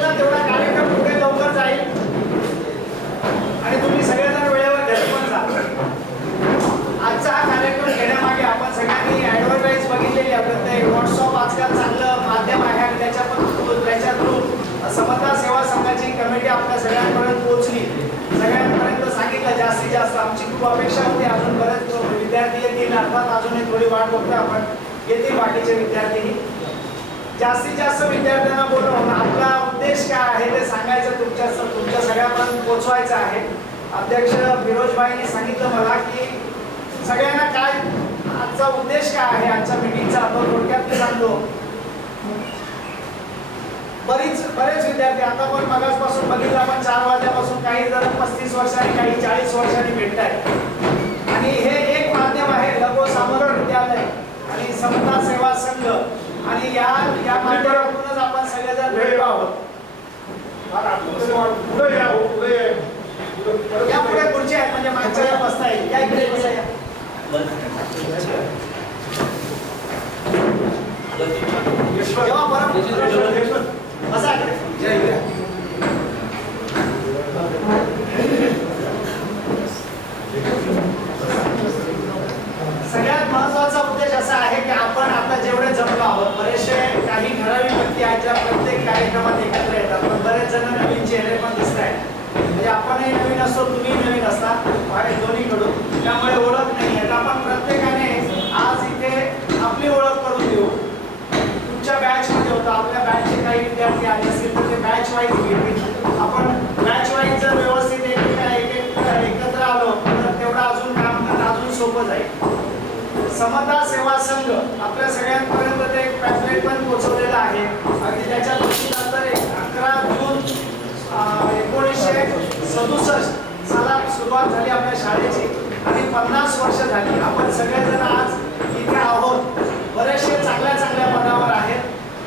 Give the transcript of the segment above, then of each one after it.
होईल तेवढा कार्यक्रम पुढे लवकर जाईल. आणि तुम्ही सगळेजण वेळेवर घरी पण जा. आजचा हा कार्यक्रम घेण्यामागे आपण सगळ्यांनी ऍडव्हर्टाईज बघितलेली आहे. व्हॉट्सअप आजकाल चांगलं माध्यम आहे आणि त्याच्यातून त्याच्या थ्रू समता सेवा संघाची कमिटी आपल्या सगळ्यांपर्यंत पोहोचली. सगळ्यांपर्यंत सांगितलं जास्तीत जास्त आमची खूप अपेक्षा होती. अजून बरेच विद्यार्थी येतील अर्थात अजूनही थोडी वाट बघतो आपण. येतील बाकीचे विद्यार्थीही. जास्तीत जास्त विद्यार्थ्यांना बोलवून आपला उद्देश काय आहे ते सांगायचं तुमच्या तुमच्या सगळ्यापर्यंत पोहोचवायचं आहे. अध्यक्ष फिरोजबाईंनी सांगितलं मला की सगळ्यांना काय आजचा उद्देश काय आहे? आजच्या मीटिंगचा आपण थोडक्यात मी सांगतो बरीच बरेच विद्यार्थी आता पण मगासपासून बघितलं आपण चार वाजल्यापासून काही जण पस्तीस वर्षांनी काही चाळीस वर्षांनी भेटत आहेत आणि हे एक माध्यम आहे लगो सामर विद्यालय आणि समता सेवा संघ. आणि या या माध्यमातूनच आपण सगळेजण भेटलो आहोत. या हो, पुढे या. पुढे- आहेत म्हणजे मागच्या बसता येईल या इकडे बसा या जेव्हा बरं बसा इकडे. सगळ्यात महत्त्वाचा उद्देश असा आहे की आपण आता जेवढे जमलो आहोत बरेचसे काही ठराविक व्यक्ती आहेत ज्या प्रत्येक कार्यक्रमात एकत्र येतात पण बरेच जण नवीन चेहरे पण दिसत आहेत म्हणजे आपणही नवीन असतो तुम्ही नवीन असता बाहेर दोन्हीकडून. त्यामुळे ओळख नाही आहे आपण प्रत्येकाने आज इथे आपली ओळख करून देऊ. तुमच्या बॅच मध्ये होतं आपल्या बॅचचे काही विद्यार्थी आले असतील तर ते बॅच वाईज घेतील. आपण बॅच वाईज जर व्यवस्थित एक एक एकत्र आलो तर तेवढं अजून काम करणं अजून सोपं जाईल. समता सेवा संघ आपल्या सगळ्यांपर्यंत ते एक पॅम्पलेट पण पोहोचवलेलं आहे. आणि त्याच्या दृष्टीनंतर एक अकरा जून अं, एकोणीसशे सदुसष्ट साला सुरुवात झाली आपल्या शाळेची आणि पन्नास वर्ष झाली. आपण सगळेजण आज इथे आहोत. बरेचसे चांगल्या चांगल्या पदावर आहेत.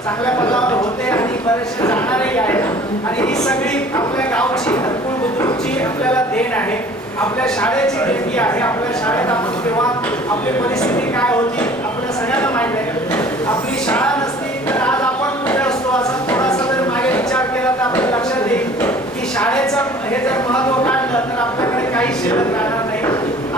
चांगल्या पदावर होते आणि बरेचसे जाणारेही आहेत. आणि ही सगळी आपल्या गावची हरकुळ बुद्रुकची आपल्याला देण आहे. आपल्या शाळेची देणगी आहे. आपल्या शाळेत आपण तेव्हा आपली परिस्थिती काय होती आपल्या सगळ्यांना माहिती आहे. आपली शाळा नसती तर आज आपण कुठे असतो असा थोडासा जर मागे विचार केला तर आपल्या लक्षात येईल की शाळेचं हे जर महत्त्व काढलं तर आपल्याकडे काही शिल्लक राहणार नाही.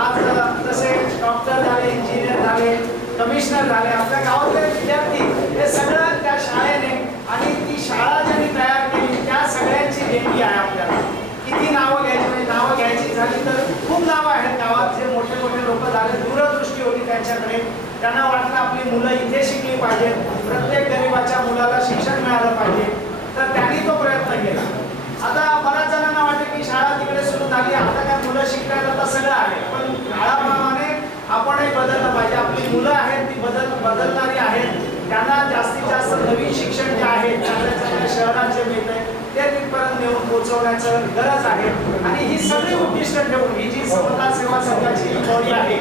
आज जसे डॉक्टर झाले इंजिनियर झाले कमिशनर झाले आपल्या गावातले विद्यार्थी हे सगळं त्या शाळेने आणि ती शाळा ज्यांनी तयार केली त्या सगळ्यांची देणगी आहे आपल्याला. किती नावं घ्यायची म्हणजे नावं घ्यायची झाली तर खूप नावं आहेत गावात. जे मोठे मोठे लोक झाले दूरदृष्टी होती त्यांच्याकडे. त्यांना वाटलं आपली मुलं इथे शिकली पाहिजेत. प्रत्येक गरीबाच्या मुलाला शिक्षण मिळालं पाहिजे. तर त्यांनी तो प्रयत्न केला. आता बऱ्याच जणांना वाटतं की शाळा तिकडे सुरू झाली आता काय मुलं शिकायला आता सगळं आहे. पण काळाप्रमाणे आपणही बदललं पाहिजे. आपली मुलं आहेत ती बदल बदलणारी आहेत. त्यांना जास्तीत जास्त नवीन शिक्षण जे आहे चांगल्या चांगल्या शहरात जे मिळत आहे ते तिथपर्यंत नेऊन पोहोचवण्याचं गरज आहे. आणि ही सगळी उद्दिष्ट ठेवून ही जी समता सेवा संघाची बॉडी आहे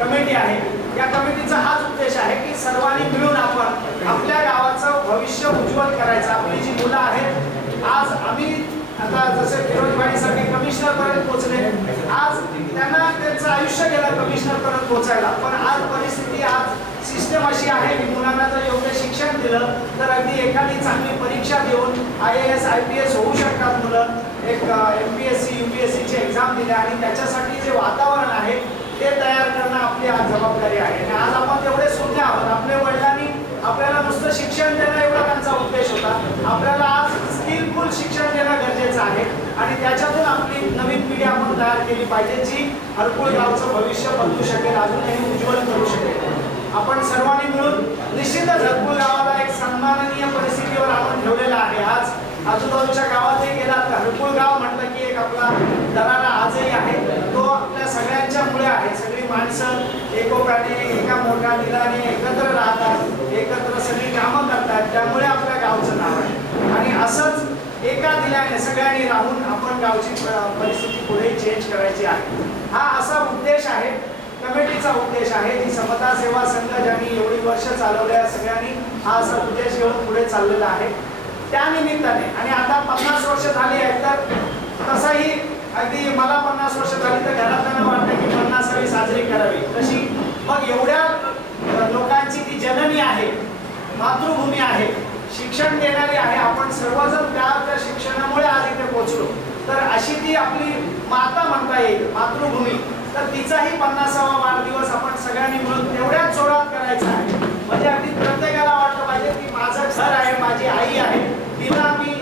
कमिटी आहे या कमिटीचा हाच उद्देश आहे की सर्वांनी मिळून आपण आपल्या गावाचं भविष्य उज्ज्वल करायचं. आपली जी मुलं आहेत आज आम्ही आता जसे फिरोजबाईसाठी कमिशनर पर्यंत पोहोचले आज त्यांना त्यांचं आयुष्य गेलं कमिशनर पर्यंत पोहोचायला. पण आज परिस्थिती आज सिस्टम अशी आहे की मुलांना जर योग्य शिक्षण दिलं तर अगदी एखादी चांगली परीक्षा देऊन I A S I P S होऊ शकतात मुलं. एक M P S C U P S सीची एक्झाम दिल्या आणि त्याच्यासाठी जे वातावरण आहे ते तयार करणं आपली आज जबाबदारी आहे. आणि आज आपण तेवढे सुद्धा आहोत. आपल्या वडिलांनी आपल्याला नुसतं शिक्षण देणं एवढा त्यांचा उद्देश होता. आपल्याला आज शिक्षण देणं गरजेचं आहे आणि त्याच्यातून आपली नवीन पिढी आपण तयार केली पाहिजे जी हरकुळ गावचं भविष्य बदलू शकेल अजूनही उज्ज्वल करू शकेल. आपण सर्वांनी मिळून निश्चितच हरकुळ गावाला एक सन्माननीय परिस्थितीवर आपण ठेवलेला आहे. आज आजूबाजूच्या गावातही गेला तर हरकुळ गाव म्हटलं की एक आपला दरारा आजही आहे. तो आपल्या सगळ्यांच्या मुळे आहे. सगळी माणसं एकोप्याने एका मोठ्या दिलाने एकत्र राहतात एकत्र सगळी कामं करतात. त्यामुळे आपल्या गावचं नाव आहे. आणि असंच एका दिल्याने सगळ्यांनी राहून आपण गावची परिस्थिती पुढे चेंज करायची आहे. हा असा उद्देश आहे कमिटीचा उद्देश आहे. जी समता सेवा संघ ज्यांनी एवढी वर्ष चालवल्या सगळ्यांनी हा असा उद्देश घेऊन पुढे चाललेला आहे. त्या निमित्ताने आणि आता पन्नास वर्ष झाली आहेत तर तसाही अगदी मला पन्नास वर्ष झाली तर घरातल्यांना वाटतं की पन्नासावी साजरी करावी. तशी मग एवढ्या लोकांची ती जननी आहे मातृभूमी आहे. शिक्षण देणारी आहे. आपण सर्वजण त्या त्या ती आपली माता म्हणता येईल मातृभूमी. तर तिचाही पन्नासावा वाढदिवस आपण सगळ्यांनी मिळून तेवढ्याच जोरात करायचा आहे. म्हणजे अगदी प्रत्येकाला वाटलं पाहिजे की माझं घर आहे माझी आई आहे. तिला मी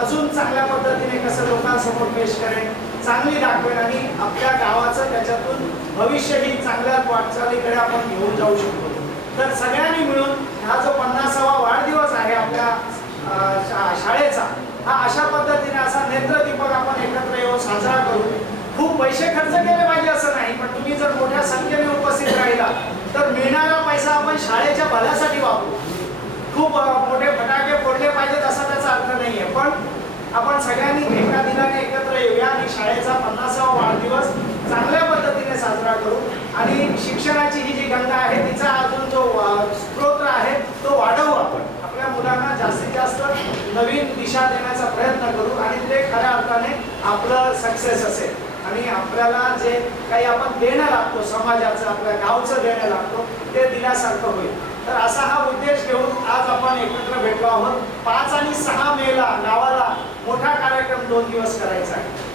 अजून चांगल्या पद्धतीने कसं लोकांसमोर पेश करेन चांगली दाखवेन आणि आपल्या गावाचं त्याच्यातून भविष्यही चांगल्या वाटचालीकडे आपण घेऊन जाऊ शकतो. तर सगळ्यांनी मिळून हा जो पन्नासावा वाढदिवस आहे आपल्या शाळेचा. हा अशा पद्धतीने असा नेत्रदीपक आपण एकत्र येऊन साजरा करू. खूप पैसे खर्च केले पाहिजे असं नाही पण तुम्ही जर मोठ्या संख्येने उपस्थित राहिला तर मिळणारा पैसा आपण शाळेच्या भल्यासाठी वापरू. खूप मोठे फटाके फोडले पाहिजेत असा त्याचा अर्थ नाहीये. पण आपण सगळ्यांनी एका दिनाने एकत्र येऊया आणि शाळेचा पन्नासावा वाढदिवस चांगल्या पद्धतीने साजरा करू. आणि शिक्षणाची ही जी गंगा आहे तिचा अजून जो अ, स्रोत आहे तो वाढवू आपण आपल्या मुलांना जास्तीत जास्त नवीन दिशा देण्याचा प्रयत्न करू आणि ते खऱ्या अर्थाने आपलं सक्सेस असेल आणि आपल्याला जे काही आपण देणं लागतो समाजाचं आपल्या गावचं देणं लागतो ते दिल्यासारखं होईल. तर असा हा उद्देश घेऊन आज आपण एकत्र भेटलो आहोत. पाच आणि सहा मेला गावाला मोठा कार्यक्रम दोन दिवस करायचा आहे.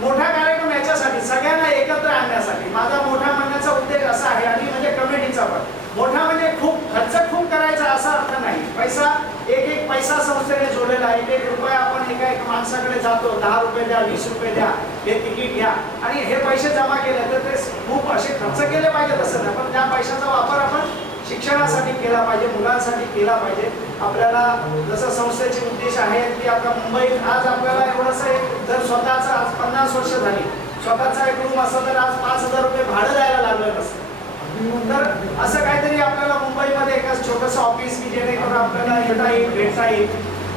मोठा कार्यक्रम याच्यासाठी सगळ्यांना एकत्र आणण्यासाठी. माझा मोठा म्हणण्याचा उद्देश असा आहे आणि म्हणजे कमिटीचा पण. मोठा म्हणजे खूप खर्च खूप करायचा असा अर्थ नाही. पैसा एक एक पैसा संस्थेने जोडलेला आहे. एक एक रुपया आपण एका एक माणसाकडे जातो. दहा रुपये द्या वीस रुपये द्या. हे तिकीट घ्या. आणि हे पैसे जमा केले तर ते खूप असे खर्च केले पाहिजेत असं नाही. पण त्या पैशाचा वापर आपण शिक्षणासाठी केला पाहिजे मुलांसाठी केला पाहिजे. आपल्याला जसं संस्थेचे उद्देश आहे की आता मुंबईत आज आपल्याला एवढंसं एक जर स्वतःचं आज पन्नास वर्ष झाली स्वतःचा एक रूम असं तर आज पाच हजार रुपये भाडं द्यायला लागलं नसतं. तर असं काहीतरी आपल्याला मुंबईमध्ये एक छोटंसं ऑफिस की जेणेकरून आपल्याला येता येईल भेटता येईल.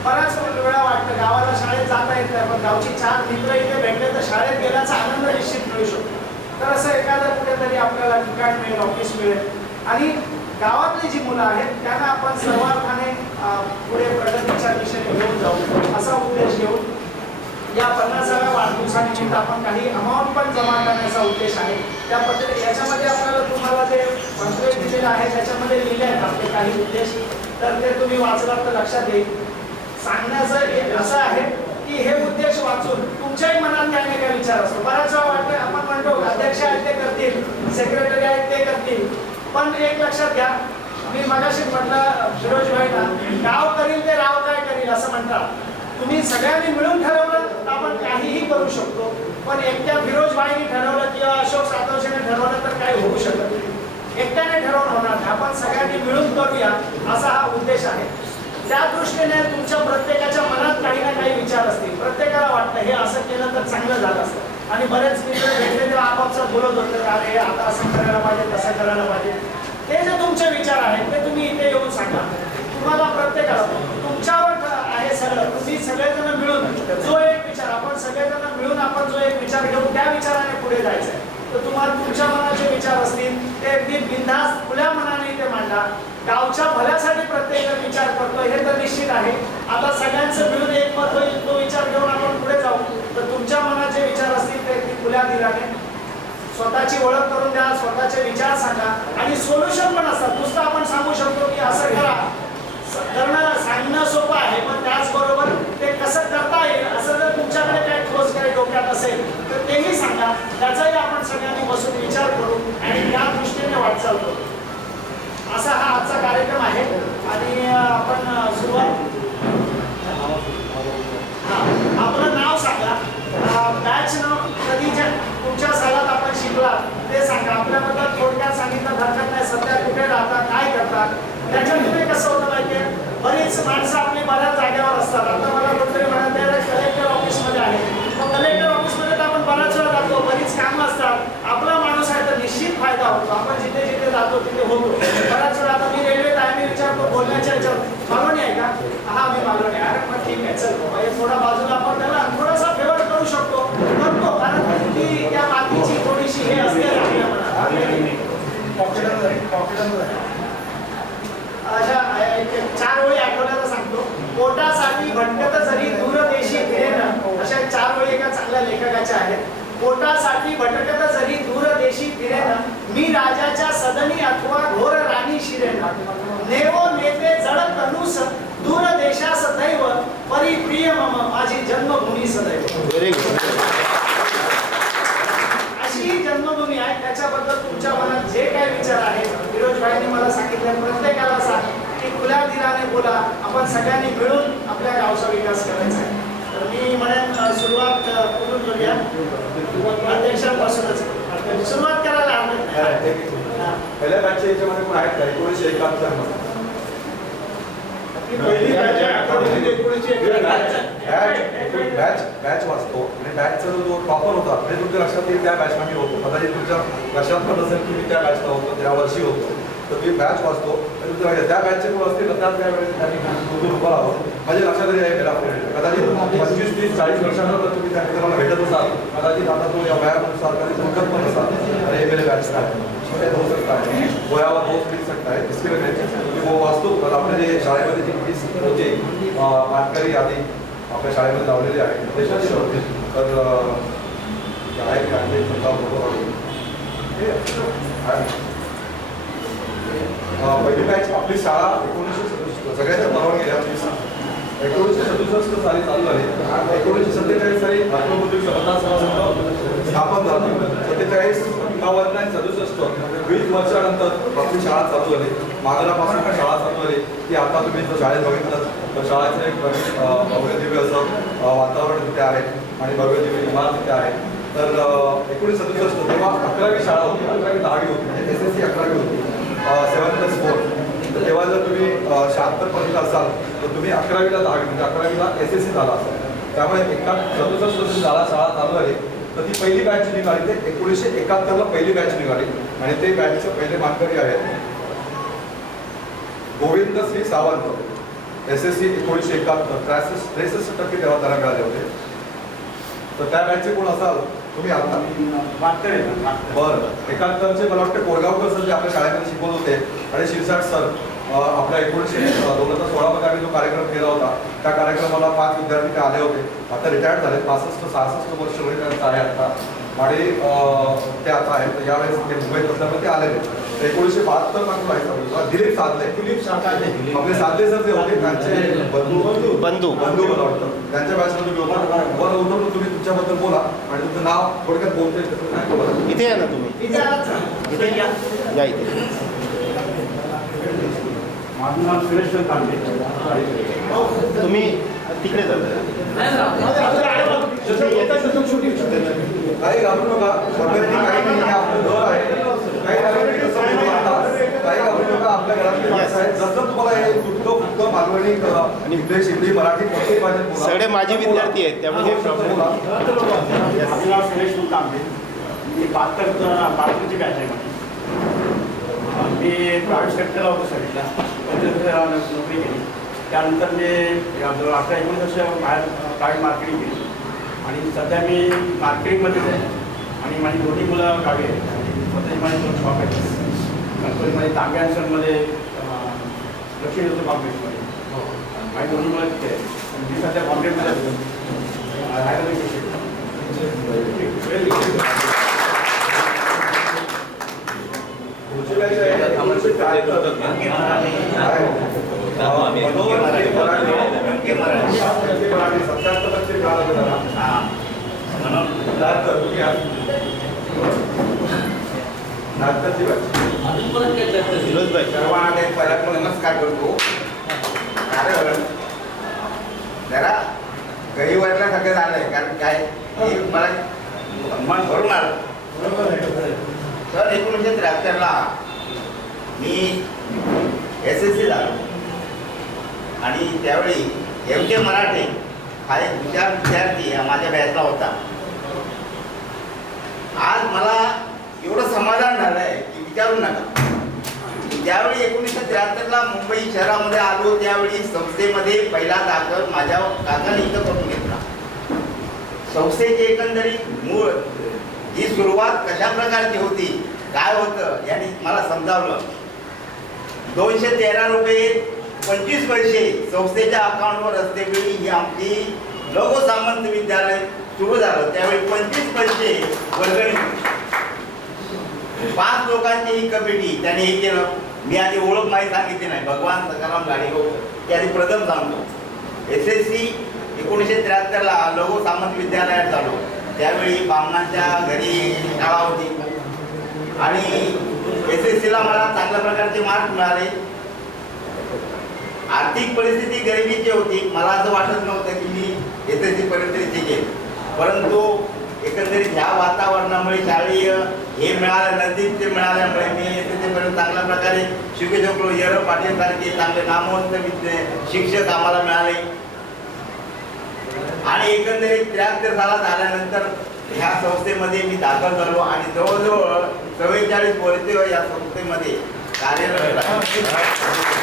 बराच वेळा वाटतं गावाला शाळेत जाता येत नाही पण गावची चार मित्र इथे भेटले तर शाळेत गेल्याचा आनंद निश्चित मिळू शकतो. तर असं एखादं कुठेतरी आपल्याला ठिकाण मिळेल ऑफिस मिळेल. आणि गावातली जी मुलं आहेत त्यांना आपण सर्वार्थाने पुढे प्रगतीच्या दिशेने घेऊन जाऊ असा उद्देश घेऊन या पन्नासाव्या वाढदिवसानिमित्त आपण काही अमाऊंट पण जमा करण्याचा उद्देश आहे. त्या पद्धती याच्यामध्ये आपल्याला तुम्हाला जे मंत्रे दिलेलं आहे त्याच्यामध्ये लिहिले आहेत आपले काही उद्देश. तर ते तुम्ही वाचलात तर लक्षात येईल. सांगण्याचं एक असं आहे की हे उद्देश वाचून तुमच्याही मनात काही ना काही विचार असतो. बऱ्याच वेळा वाटतं आपण म्हणतो अध्यक्ष आहेत ते करतील सेक्रेटरी आहेत ते करतील. पण एक लक्षात घ्या मी मगाशी म्हटलं फिरोज गाव करील ते राव काय करील? असं म्हणतात. तुम्ही सगळ्यांनी मिळून ठरवलं तर आपण काहीही करू शकतो. पण एकट्या फिरोज ठरवलं किंवा अशोक सातवशेने ठरवलं तर काही होऊ शकत नाही. एकट्याने ठरवून होणार आपण सगळ्यांनी मिळून करूया असा हा उद्देश आहे. त्या दृष्टीने तुमच्या प्रत्येकाच्या मनात काही ना काही विचार असतील. प्रत्येकाला वाटतं हे असं केलं तर चांगलं झालं असतं. आणि बरेच मित्र भेटले तेव्हा आपापसात बोलत होते अरे आता असं करायला पाहिजे तसं करायला पाहिजे. ते जे तुमचे विचार आहेत ते तुम्ही इथे येऊन सांगा. तुम्हाला प्रत्येकाला तुमच्यावर आहे सगळं. तुम्ही सगळेजण मिळून जो एक विचार आपण सगळेजण मिळून आपण जो एक विचार घेऊ त्या विचाराने पुढे जायचं. तर तुम्हाला तुमच्या मनाचे विचार असतील. ते अगदी बिंदास खुल्या मनाने ते मांडा. गावच्या भल्यासाठी प्रत्येक विचार करतो हे तर निश्चित आहे. आता सगळ्यांचं मिळून एक मत होईल तो विचार घेऊन आपण पुढे जाऊ. तर तुमच्या मनाचे विचार असतील ते अगदी खुल्या दिलाने. स्वतःची ओळख करून द्या स्वतःचे विचार सांगा. आणि सोल्युशन पण असतात. नुसतं आपण सांगू शकतो की असं करा. करणं सांगणं सोपं आहे पण त्याचबरोबर ते कसं करता येईल असं जर तुमच्याकडे काही ठोस काही डोक्यात असेल तेही सांगा. त्याचाही आपण सगळ्यांनी बसून विचार करू आणि या दृष्टीने वाटचाल करू. असा हा आजचा कार्यक्रम आहे आणि आपण सुरुवात आपलं नाव सांगा. बॅच नाव कधी ज्या तुमच्या सालात आपण शिकला ते सांगा. आपल्याबद्दल थोडक्यात सांगितलं हरकत नाही. सध्या कुठे राहतात काय करतात त्याच्यामध्ये कसं होतं माहितीये? बरीच माणसं आपली बऱ्याच जागेवर असतात. आता मला कोणतरी म्हणाले असतात आपला माणूस आहे तर निश्चित फायदा होतो आपण जिथे जिथे जातो तिथे होतो बऱ्याच वेळा आता मी रेल्वेत आहे मी विचारतो बोलण्याच्या याच्यावर मागवणी आहे का हा मी मागवणी आहे अरे मग ठीक आहे चल बाबा हे थोडा बाजूला आपण त्याला थोडासा फेवर करू शकतो करतो कारण ती त्या मातीची थोडीशी हे असते आपल्या मनात अशा पोटासाठी भटकत जरी दूर देशी फिरेन मी राजाच्या सदनी अथवा घोर राणी शिरेन नेवो नेते जड तनुस दूर देशा सदैव परी प्रिय मम माझी जन्मभूमी सदैव. अशी जन्मभूमी आहे. त्याच्याबद्दल तुमच्या मनात जे काय विचार आहे फिरोज भाईने मला सांगितलं प्रत्येकाला सांग की खुल्या दिलाने बोला आपण सगळ्यांनी मिळून आपल्या गावचा विकास करायचा आहे. तर मी म्हणेन सुरुवात कुठून करूया. अध्यक्षांपासूनच. करू. सुरुवात करायला हरकत नाही. पहिल्या बॅचच्या याच्यामध्ये पण आहेत का? एकोणीसशे एकाहत्तरमध्ये. पहिली बॅच. बॅच वाचतो. आणि बॅचचा जो जो टॉपर होता म्हणजे तुमच्या लक्षात येईल त्या बॅचला मी होतो. कदाचित तुमच्या लक्षात पण असेल की मी त्या बॅचला होतो त्या वर्षी होतो. तर मी बॅच वाचतो. आणि त्या बॅचचे कोण असतील तर त्याच वेळेस त्यांनी कुठून उभं राहावं माझ्या लक्षात तरी आहे गेला कदाचित पंचवीस तीस चाळीस वर्षानंतर तुम्ही त्या मित्राला भेटत असाल. कदाचित आता तो या वयानुसार कधी ओळखत पण असाल. अरे हे मेरे बॅच काय है हो सकता है बहुत मिल सकता है इसके आपल्या जे शाळेमध्ये जी फीस होते अं, आधी आपल्या शाळेमध्ये लावलेले आहे देशाचे होते. तर अं, ते आहे हे पहिली बॅच आपली शाळा एकोणीसशे सदुसष्ट. सगळ्यांच्या परवानगी घ्या एकोणीसशे सदुसष्ट साली चालू झाली. एकोणीसशे सत्तेचाळीस साली आत्मबुद्धिक समता संघ स्थापन झाली. सत्तेचाळीस एकावन्न आणि सदुसष्ट वीस वर्षानंतर आपली शाळा चालू झाली. मागलापासून पण शाळा चालू झाली. की आता तुम्ही जर शाळेत बघितलं तर शाळेचं एक भव्य दिव्य असं वातावरण तिथे आहे आणि भव्य दिव्य इमारत तिथे आहे. तर एकोणीस सदुसष्ट तेव्हा अकरावी शाळा होती. अकरावी दहावी होती. एस एस सी अकरावी होती. सेवन प्लस फोर तर तेव्हा जर तुम्ही शहात्तर पर्यंत असाल तर तुम्ही अकरावीला दहा म्हणजे अकरावीला एस एस सी झाला असाल. त्यामुळे एका सदुसष्ट वर्ष शाळा शाळा चालू झाली तर ती पहिली बॅच निघाली ते एकोणीसशे एकाहत्तरला पहिली बॅच निघाली. आणि ते बॅचचे पहिले मानकरी आहेत Govind Shri Sawant. S S C एकोणीसशे एकाहत्तर. त्रेसष्ट त्रेसष्ट टक्के तेव्हा त्यांना मिळाले होते. तर त्या बॅचचे कोण असाल? तुम्ही आता? बरं एकाहत्तरचे मला वाटतं कोरगावकर सर जे आपल्या शाळेमध्ये शिकवत होते आणि शिरसाट सर आपल्या एकोणीसशे दोन हजार सोळामध्ये आम्ही जो कार्यक्रम केला होता त्या कार्यक्रमाला पाच विद्यार्थी आले होते. आता रिटायर्ड झाले पासष्ट सहासष्ट वर्ष वय त्यांचं आहे आता. आणि ते आता आहेत. यावेळेस ते मुंबईत असल्यामुळे ते आलेले एकोणीसशे बहात्तर माहिती होतं दिलीप साधले दिलीप साठे. आपले साधले सर जे होते त्यांचे बंधू. बंधू. बंधू. मला वाटतं. त्यांच्या होता बरं उतरलो तुम्ही तुमच्याबद्दल बोला. आणि तुमचं नाव थोडक्यात बोलते नाही बोला? इथे या ना तुम्ही. इथे या. इथे माझं नाव कांबळे तुम्ही तिकडे जा. काही घाबरू नका. सगळ्यांनी काही नाही आपलं घर आहे. काही. काही घाबरू नका आपल्या घरातली माणसं आहेत. जसं तुम्हाला हे मालवणी आणि इंग्लिश हिंदी मराठी भाषेत. सगळे माझे विद्यार्थी आहेत त्यामुळे बोला. माझं नाव सुरेश कांबळे मी बहात्तर बहात्तरची बॅच आहे मी प्रायव्हेट सेक्टरला होतो सर्विसला नोकरी केली. त्यानंतर मी अकरा एकोणीस वर्ष बाहेर प्रायव्हेट मार्केटिंग केली. आणि सध्या मी मार्केटिंगमध्येच आहे. आणि माझी दोन्ही मुलं गावी आहेत. आणि स्वतःची माझी दोन शॉप आहेत. कंपनीमध्ये तांबे आणि सनमध्ये लक्ष्मी होतो कॉम्प्लेक्समध्ये माझी दोन्ही मुलं तिथे आहेत. आणि मी सध्या कॉम्प्लेक्समध्ये आहे. टक्के मराठी. सत्याहत्तर टक्के भाई सर्वांना एक पहिला नमस्कार करतो कारण जरा गही सगळं झालंय कारण काय मला मन भरून आलं तर एकोणीसशे त्र्याहत्तरला मी एस एस सी झालो आणि त्यावेळी एम के मराठे हा एक विचार विद्यार्थी माझ्या बॅचला होता. आज मला एवढं समाधान झालं आहे की विचारू नका. ज्यावेळी एकोणीसशे त्र्याहत्तरला मुंबई शहरामध्ये आलो त्यावेळी संस्थेमध्ये पहिला दाखल माझ्या काकाने इथं करून घेतला. संस्थेची एकंदरीत मूळ ही सुरुवात कशा प्रकारची होती काय होतं याने मला समजावलं. दोनशे तेरा रुपये पंचवीस पैसे संस्थेच्या अकाउंटवर असतेवेळी ही आमची लघु सामंत विद्यालय सुरू झालं. त्यावेळी पंचवीस पैसे वर्गणी. पाच लोकांची ही कमिटी त्याने हे केलं. मी आधी ओळख माहीत सांगितली नाही. भगवान सकाराम गाडीगाव ते आधी प्रथम सांगतो. एस एस सी एकोणीसशे त्र्याहत्तरला लघु सामंत विद्यालयात झालो. त्यावेळी बामणांच्या घरी शाळा होती. आणि एस एस सीला मला चांगल्या प्रकारचे मार्क मिळाले. आर्थिक परिस्थिती गरिबीची होती. मला असं वाटत नव्हतं की मी येते एस शिकेल परंतु एकंदरीत ह्या वातावरणामुळे शालेय हे मिळालं नजदीकचे मिळाल्यामुळे मी एस पर्यंत चांगल्या प्रकारे शिकू शकलो. यर पाटील सारखे चांगले नामवंत विद्य शिक्षक आम्हाला मिळाले. आणि एकंदरीत त्र्याहत्तर सालात आल्यानंतर ह्या संस्थेमध्ये मी दाखल झालो आणि जवळजवळ चव्वेचाळीस वर्ष या संस्थेमध्ये कार्यरत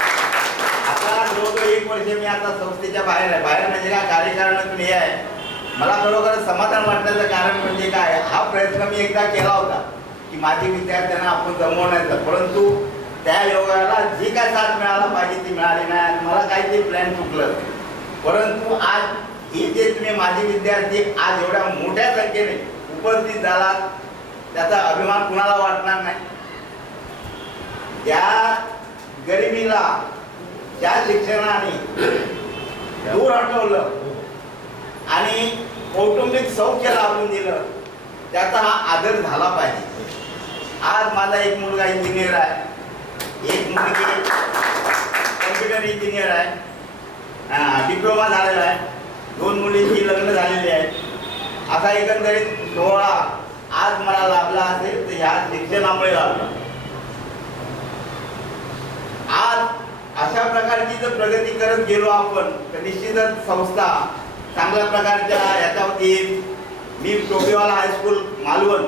मला जवळजवळ एक वर्ष मी आता संस्थेच्या बाहेर आहे. बाहेर म्हणजे काय? कार्यकारणातून हे आहे. मला खरोखर समाधान वाटण्याचं कारण म्हणजे काय? हा प्रयत्न मी एकदा केला होता की माझी विद्यार्थ्यांना आपण जमवण्याचा. परंतु त्या योगाला जी काय साथ मिळाला पाहिजे ती मिळाली नाही आणि मला ते प्लॅन चुकलं. परंतु आज हे जे तुम्ही माझे विद्यार्थी आज एवढ्या मोठ्या संख्येने उपस्थित झालात त्याचा अभिमान कुणाला वाटणार नाही? त्या गरिबीला त्या शिक्षणाने दूर हटवलं. आणि कौटुंबिक सौख्य लावून दिलं. त्याचा हा आदर झाला पाहिजे. आज माझा एक मुलगा इंजिनियर आहे. एक मुलगी कम्प्युटर इंजिनियर आहे. डिप्लोमा झालेला आहे. दोन मुलींची लग्न झालेली आहेत असा एकंदरीत सोहळा आज मला लाभला असेल तर ह्या शिक्षणामुळे लाभला. आज अशा प्रकारची जर प्रगती करत गेलो आपण. तर निश्चितच संस्था चांगल्या प्रकारच्या याच्यावरती येईल मी टोपीवाला हायस्कूल मालवण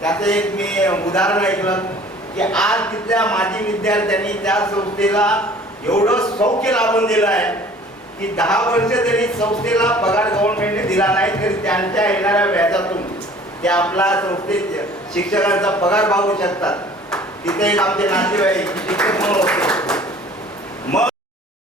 त्याचं एक मी उदाहरण ऐकलं की आज तिथल्या माजी विद्यार्थ्यांनी त्या संस्थेला एवढं सौख्य लाभून दिलं आहे की दहा वर्ष त्यांनी संस्थेला पगार गव्हर्नमेंटने दिला नाही तरी त्यांच्या येणाऱ्या व्याजातून ते आपला संस्थेत शिक्षकांचा पगार भागू शकतात. तिथे एक आमचे नातेवाईक शिक्षक म्हणून होते